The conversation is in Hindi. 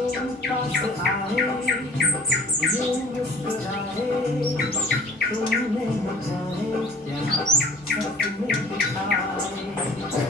तुम पास आए, यूं मुस्कुराए, तुमने न जाने क्या सपने दिखाए।